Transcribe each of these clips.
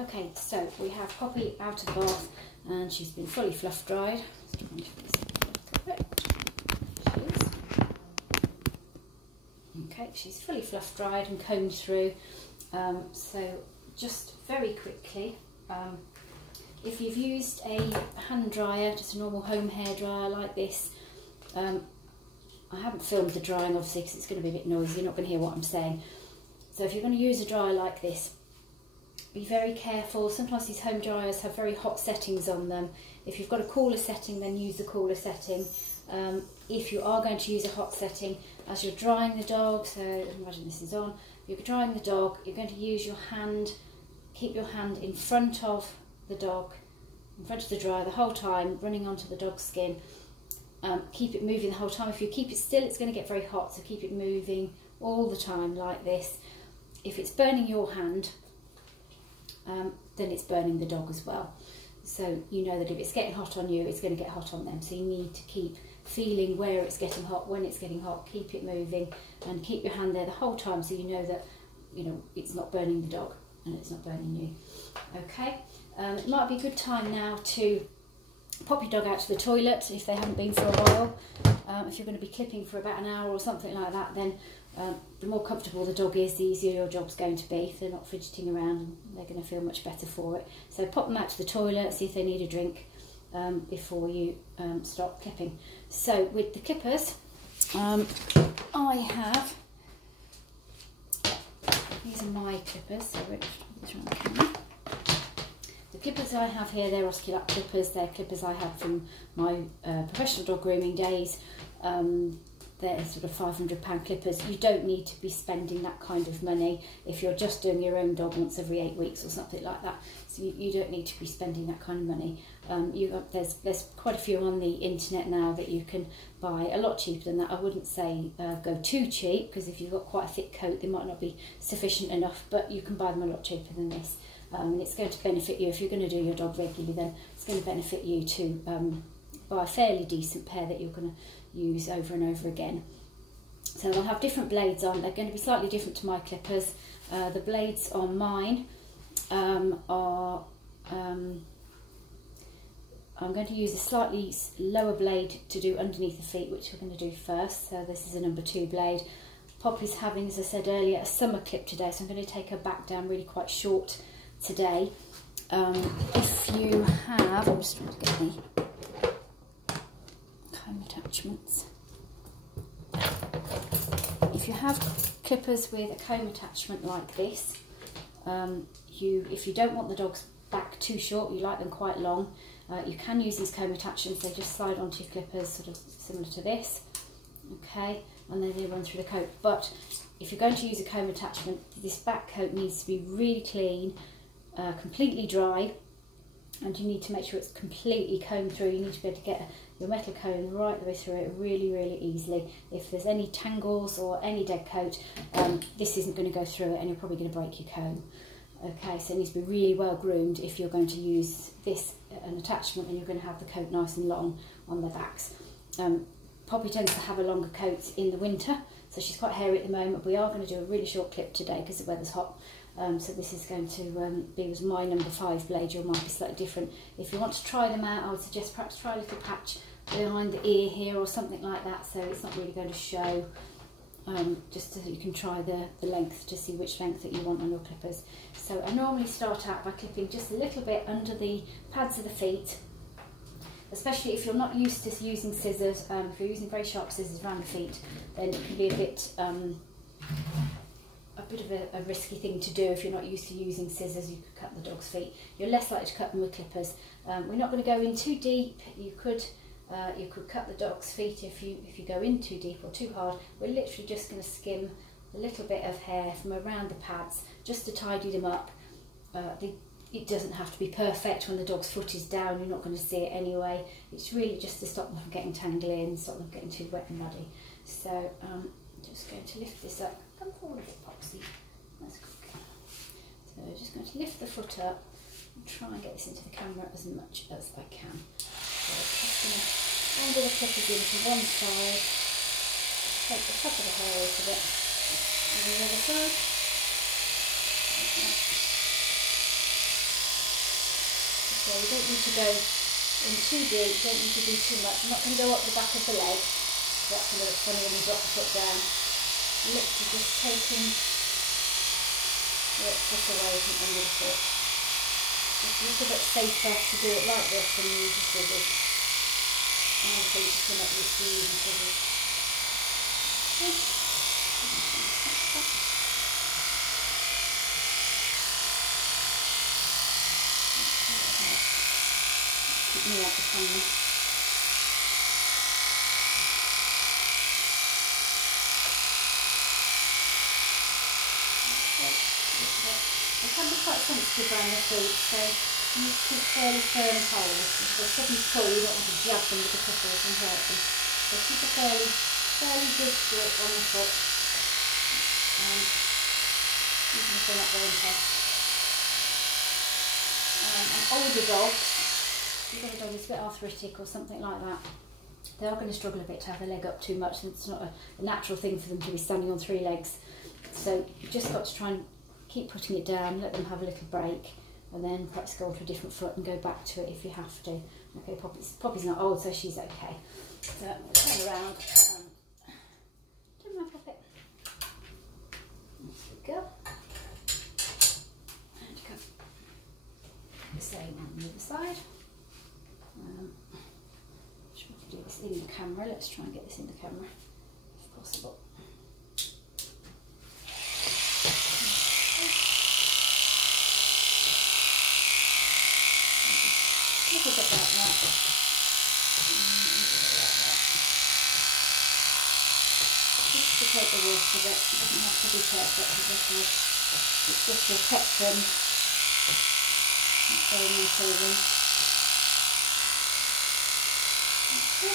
Okay, so we have Poppy out of the bath and she's been fully fluff dried. Okay, she's fully fluff dried and combed through. So just very quickly, if you've used a hand dryer, just a normal home hair dryer like this, I haven't filmed the drying obviously because it's going to be a bit noisy, you're not going to hear what I'm saying. So if you're going to use a dryer like this, be very careful. Sometimes these home dryers have very hot settings on them. If you've got a cooler setting, then use the cooler setting. If you are going to use a hot setting, as you're drying the dog, so imagine this is on, if you're drying the dog, you're going to use your hand, keep your hand in front of the dog, in front of the dryer the whole time, running onto the dog's skin. Keep it moving the whole time. If you keep it still, it's going to get very hot, so keep it moving all the time like this. If it's burning your hand, then it's burning the dog as well. So you know that if it's getting hot on you, it's going to get hot on them. So you need to keep feeling where it's getting hot, when it's getting hot, keep it moving and keep your hand there the whole time so you know that it's not burning the dog and it's not burning you. Okay, it might be a good time now to pop your dog out to the toilet if they haven't been for a while. If you're going to be clipping for about an hour or something like that, then the more comfortable the dog is, the easier your job's going to be. If they're not fidgeting around, and they're going to feel much better for it. So pop them out to the toilet, see if they need a drink before you start clipping. So with the clippers, I have, these are my clippers, so the clippers I have here, they're Osculap clippers. They're clippers I had from my professional dog grooming days. They're sort of £500 clippers. You don't need to be spending that kind of money if you're just doing your own dog once every 8 weeks or something like that. So you don't need to be spending that kind of money. There's quite a few on the internet now that you can buy a lot cheaper than that. I wouldn't say go too cheap, because if you've got quite a thick coat they might not be sufficient enough, but you can buy them a lot cheaper than this. And it's going to benefit you. If you're going to do your dog regularly, then it's going to benefit you to buy a fairly decent pair that you're going to use over and over again. So they'll have different blades on. They're going to be slightly different to my clippers. The blades on mine are I'm going to use a slightly lower blade to do underneath the feet, which we're going to do first. So this is a number 2 blade. Poppy's having, as I said earlier, a summer clip today, so I'm going to take her back down really quite short today. If you have, I'm just trying to get the comb attachments. If you have clippers with a comb attachment like this, if you don't want the dog's back too short, you like them quite long, you can use these comb attachments. They just slide onto your clippers, sort of similar to this, okay, and then they run through the coat. But if you're going to use a comb attachment, this back coat needs to be really clean, completely dry, and you need to make sure it's completely combed through. You need to be able to get your metal comb right the way through it really, really easily. If there's any tangles or any dead coat, this isn't going to go through it and you're probably going to break your comb. Okay, so it needs to be really well groomed if you're going to use this an attachment and you're going to have the coat nice and long on their backs. Poppy tends to have a longer coat in the winter, so she's quite hairy at the moment. We are going to do a really short clip today because the weather's hot. So this is going to be with my number 5 blade. Yours might be slightly different. If you want to try them out, I would suggest perhaps try a little patch behind the ear here or something like that, so it's not really going to show, just so that you can try the length to see which length that you want on your clippers. So I normally start out by clipping just a little bit under the pads of the feet, especially if you're not used to using scissors. If you're using very sharp scissors around the feet, then it can be a bit of a risky thing to do. If you're not used to using scissors, you could cut the dog's feet. You're less likely to cut them with clippers. We're not going to go in too deep. You could cut the dog's feet if you go in too deep or too hard. We're literally just going to skim a little bit of hair from around the pads just to tidy them up. It doesn't have to be perfect. When the dog's foot is down, you're not going to see it anyway. It's really just to stop them from getting tangled in, stop them getting too wet and muddy. So I'm just going to lift this up. Come forward a bit, Popsy. That's good. So I'm just going to lift the foot up and try and get this into the camera as much as I can. So just going to angle the clippers in to one side, take the top of the hair out of it, and the other side. So you don't need to go in too deep, you don't need to do too much. I'm not going to go up the back of the leg. That's going to look funny when you drop the foot down. Literally just taking the foot away from under the foot. It's a little bit safer to do it like this than use the scissors. And the feet just come up with the using scissors. Keep me out the camera. They can be quite sensitive around the feet, so you need to keep fairly firm hold. If they suddenly pull, you don't want to jab them with the clippers and hurt them. So keep a fairly good grip on the foot. Even if they're not very tough. And older dogs, if you've got a dog that's a bit arthritic or something like that, they are going to struggle a bit to have their leg up too much, and it's not a natural thing for them to be standing on 3 legs. So you've just got to try and keep putting it down, let them have a little break, and then perhaps go on to a different foot and go back to it if you have to. Okay, Poppy's not old, so she's okay. So we'll turn around. Turn around, Poppy. There we go. And come. The same on the other side. Try to do this in the camera. Let's try and get this in the camera if possible. A little bit like that. Just to take the water a bit, it doesn't have to be perfect, it's just to protect them, not going into them. Okay.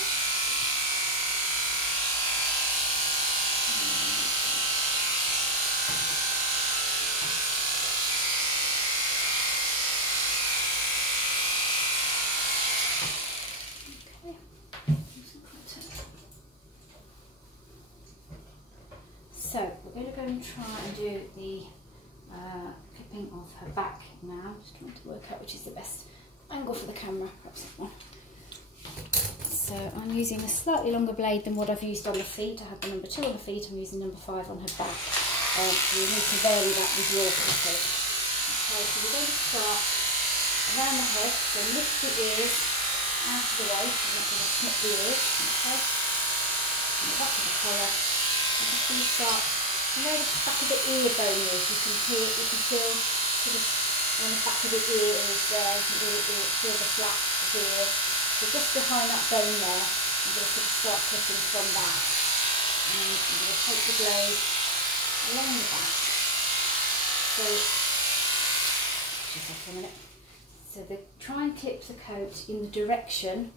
So we're going to go and try and do the clipping of her back now. Just trying to work out which is the best angle for the camera. Perhaps that one. So I'm using a slightly longer blade than what I've used on the feet. I have the number 2 on the feet. I'm using number 5 on her back. So you need to vary that with your clipping. Okay, so we're going to start around the head. So lift the ears out of the way. I'm not going to snip the ears. Okay. And the back of the collar. I'm just going to start where the back of the ear bone is. You can feel sort of when the back of the ear is there. You can feel the flap of the ear. So just behind that bone there, I'm going to sort of start clipping from that. And I'm going to take the blade along the back. So just for a minute. So try and clip the coat in the direction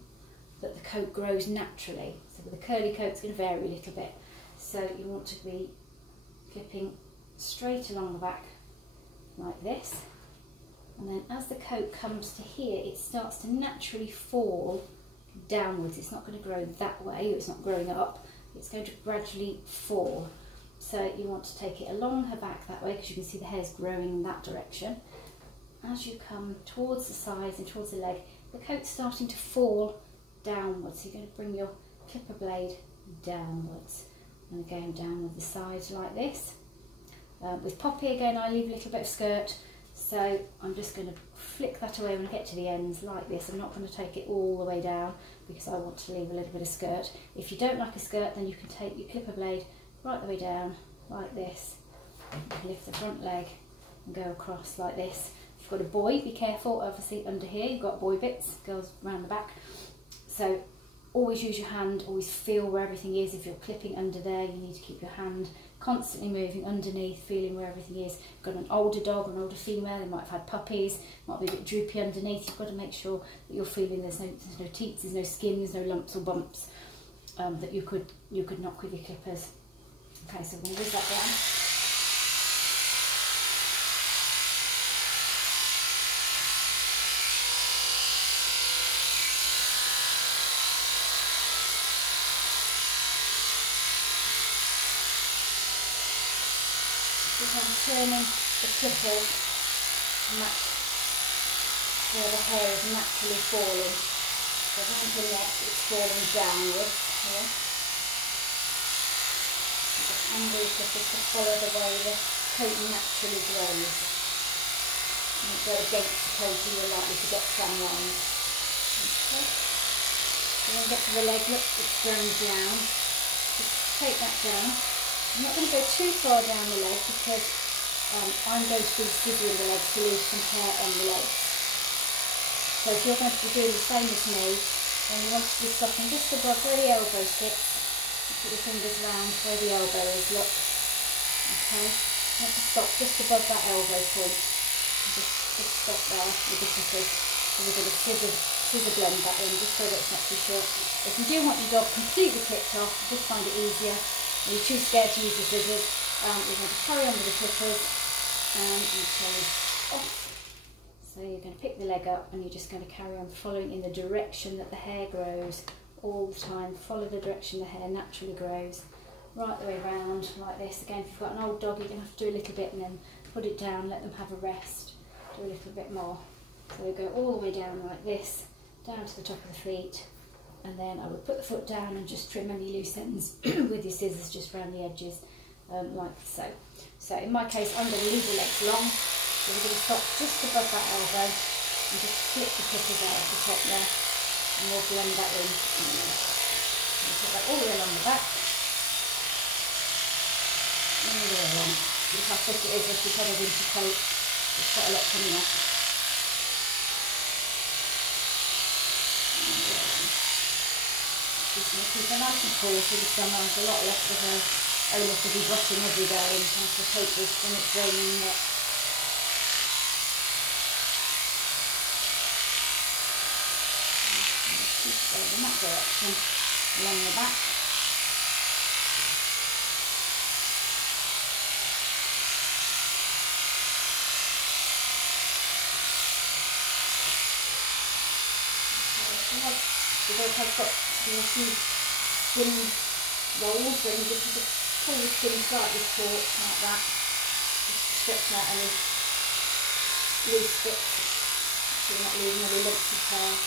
that the coat grows naturally. So with a curly coat, it's going to vary a little bit. So you want to be clipping straight along the back like this, and then as the coat comes to here, it starts to naturally fall downwards. It's not going to grow that way, it's not growing up, it's going to gradually fall. So you want to take it along her back that way, because you can see the hair's growing in that direction. As you come towards the sides and towards the leg, the coat's starting to fall downwards. So you're going to bring your clipper blade downwards. And going down with the sides like this. With Poppy again, I leave a little bit of skirt, so I'm just going to flick that away when I get to the ends like this. I'm not going to take it all the way down because I want to leave a little bit of skirt. If you don't like a skirt, then you can take your clipper blade right the way down like this. Lift the front leg and go across like this. If you've got a boy, be careful, obviously under here you've got boy bits, goes around the back. So always use your hand, always feel where everything is. If you're clipping under there, you need to keep your hand constantly moving underneath, feeling where everything is. If you've got an older dog or an older female, they might have had puppies, might be a bit droopy underneath. You've got to make sure that you're feeling there's no teats, there's no skin, there's no lumps or bumps that you could knock with your clippers. Okay, so we're going to whiz that down. I'm turning the clippers to match where the hair is naturally falling. So around the neck it's falling downwards here. And just underneath just to follow the way the coat naturally grows. And it goes against the coat and you're likely to get some lines. Okay. So when we get to the leg, look, it's going down. Just take that down. I'm not going to go too far down the leg because I'm going to be scissoring the legs to leave some hair on the legs. So if you're going to be doing the same as me, then you want to be stopping just above where the elbow sits. Put your fingers round where the elbow is, look. Okay, you want to stop just above that elbow point. Just stop there with the clippers. And we're going to scissor blend that in just so that it's not too short. If you do want your dog completely clipped off, just find it easier, and you're too scared to use the scissors, you're going to carry on with the clippers and you turn off. So you're going to pick the leg up and you're just going to carry on following in the direction that the hair grows all the time. Follow the direction the hair naturally grows, right the way round like this. Again, if you've got an old dog, you're going to have to do a little bit and then put it down, let them have a rest, do a little bit more. So we go all the way down like this, down to the top of the feet, and then I would put the foot down and just trim any loose ends with your scissors just around the edges, like so. So in my case, I'm going to leave the legs long, so we're going to stop just above that elbow and just flip the clippers out of the top there, and we'll blend that in. And put that all the way along the back, all the way along. Look how thick it is as we cover winter coat. There's quite a lot coming off. Just going to keep her nice and cool through the summer. There's a lot less of her owner to be brushing every day and trying to cope with when it's raining wet. Keep going in that direction along the back. The dog has got a few skin rolls, so you just pull the skin slightly taut like that, just to stretch out any loose bits so you're not leaving any lumps of hair.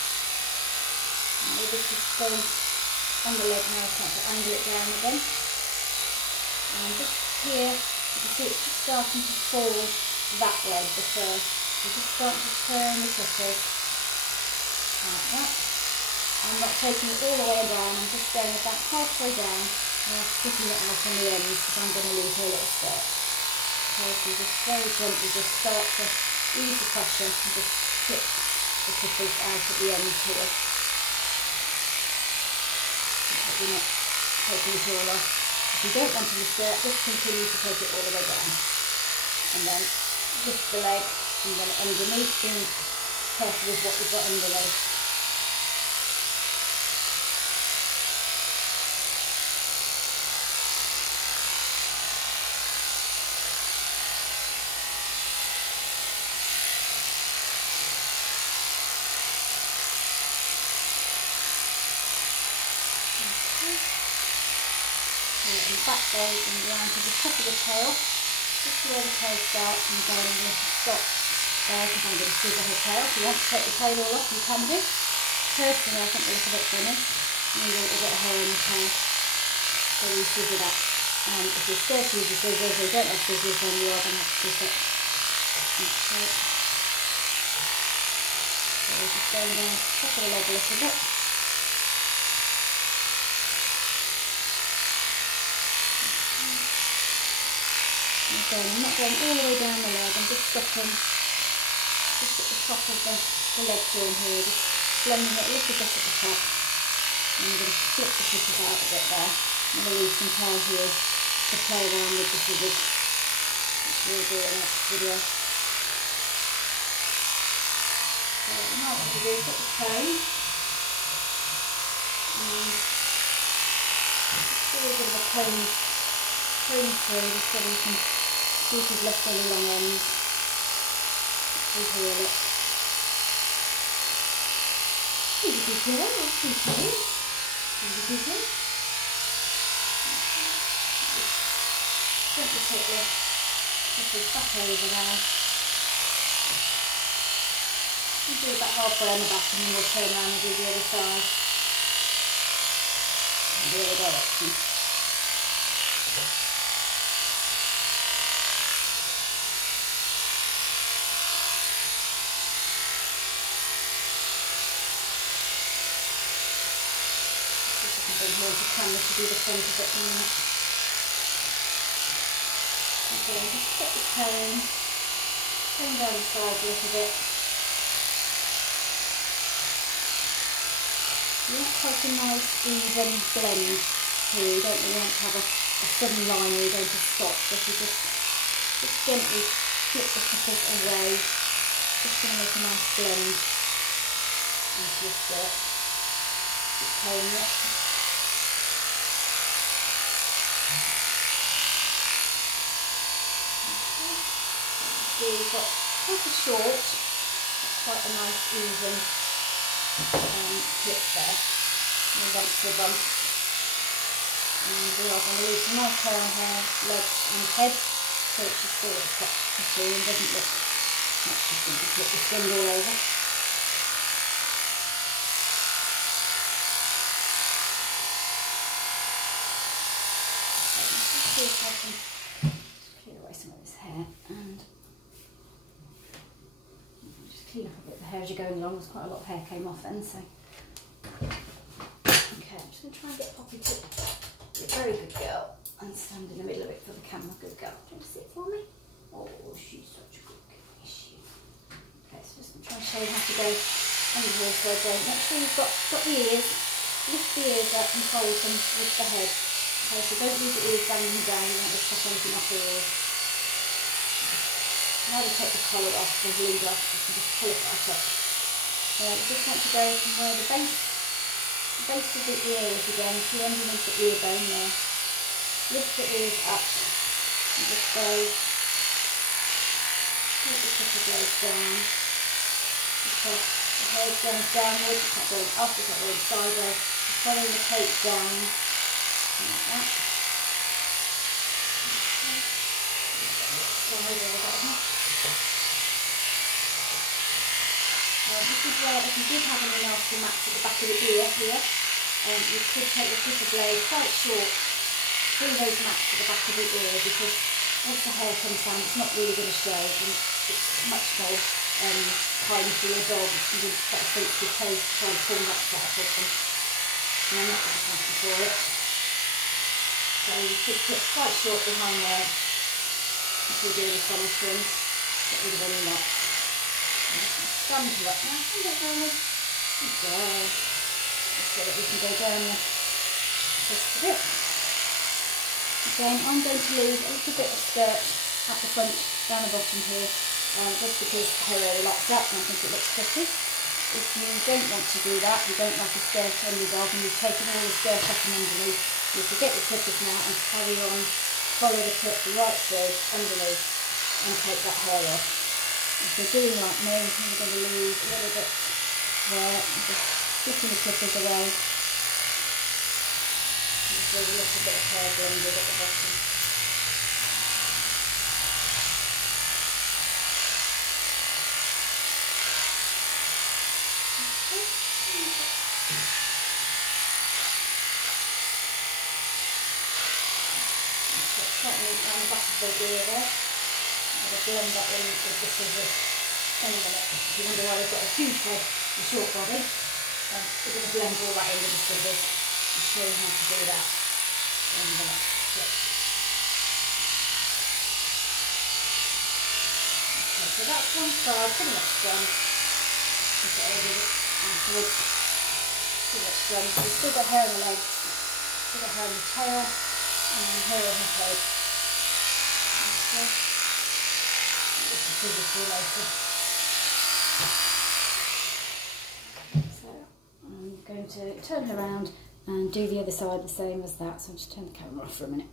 And we'll just go on the leg now, so to angle it down again. And just here, you can see it's just starting to fall that way, the fur. We're just starting to turn the clippers like that. I'm not taking it all the way down, I'm just going about halfway down and I'm sticking it out on the ends because I'm going to leave her a little skirt. Okay, so you just very gently just start to ease the pressure and just flip the clippers out at the ends here. So you're not taking it all off. If you don't want the skirt, just continue to take it all the way down. And then lift the leg and then underneath, being careful with what you've got underneath. And back there and round to the top of the tail, just where the tail starts, and going a little stop there because I'm going to scissor her tail. If you want to take the tail all off, you can do. Personally, I think they look a bit funny. Maybe a little bit of hair in the tail, so we scissor that. And if you're scared to use the scissors or you don't have scissors, then you are going to have to scissor it. Okay. So we're just going down to the top of the leg a little bit. Again, I'm not going all the way down the leg, I'm just stopping just at the top of the leg joint here, just blending it a little bit at the top. And I'm going to flip the clippers out a bit there. I'm going to leave some hair here to play around with the scissors, which we'll do in the next video. So now what I'm going to do is put the comb and just a little bit of a comb through just so we can see if we've left any long ends. We heal it. Here's a good girl, that's good too. Here's a good girl. Gently take the clippers back over now. We'll do about halfway on the back and then we'll turn around and do the other side. And the other direction. See if I can bring hold the camera to do the front of it in a minute. Okay, just get the tone down the side a little bit. You want quite a nice even blend here. You don't really want to have a sudden line where you're going to stop. So if you just gently flip the clippers away, just going to make a nice blend into your skirt. Just playing it. You've got quite a short, quite a nice even clip there, and bump to bump. And we are going to leave some nice hair on her legs and head, so it should still look quite pretty and doesn't look much just going to flip the string all over. Okay, let's see if I can clear away some of this hair and clean up a bit of the hair as you're going along. There's quite a lot of hair came off then, so. Okay, I'm just going to try and get Poppy to be a very good girl and stand in the middle of it for the camera. Good girl. Do you want to sit for me? Oh, she's such a good girl, is she? Okay, so just try and show you how to go under the water again. Make sure you've got the ears. Lift the ears up and hold them with the head. Okay, so don't leave the ears banging down. You don't want to stop anything off the ears. Now we take the collar off, the lead off, you can just pull it right up. So you just want to go from where the base of the ear is again, to the underneath the ear bone there. Lift the ears up and just go, take the clipper blade down, because the hair is going downward, it's not going up, it's not going sideways, just following the tape down, like that. This is where, if you did have any nasty mats at the back of the ear here, you could take the clipper blade quite short through those mats at the back of the ear, because once the hair comes down it's not really going to show and it's much more kind for your dog. You would quite a sensitive toes to try and pull mats out of them, and I'm not going to thank you for it. So you could put quite short behind there if you're doing a funny trim, get rid of any knots. Stand her up now, stand up down there. Good girl. Just so that we can go down there just a bit. Again, I'm going to leave a little bit of skirt at the front, down the bottom here, just because her really likes that and I think it looks pretty. If you don't want to do that, you don't like a skirt on your dog and you've taken all the skirt off and underneath, you can get your clippers now and carry on, follow the clip right through underneath and take that hair off. If you're doing like me, I'm going to leave a little bit there and just flicking the clippers away. Just leave a little bit of hair blended at the bottom. Quite neat on the back of the ear there. I'm going to blend that in with the scissors in a minute. If you wonder why they've got a huge head and short body, we're going to blend all that in with the scissors and show you how to do that in the next clip. Okay, so that's one side pretty much done. Put it over afterwards. Pretty much done. So we've still got hair on the legs, still got hair on the tail, and hair on the head. Okay. So I'm going to turn her around and do the other side the same as that, so I'll just turn the camera off for a minute.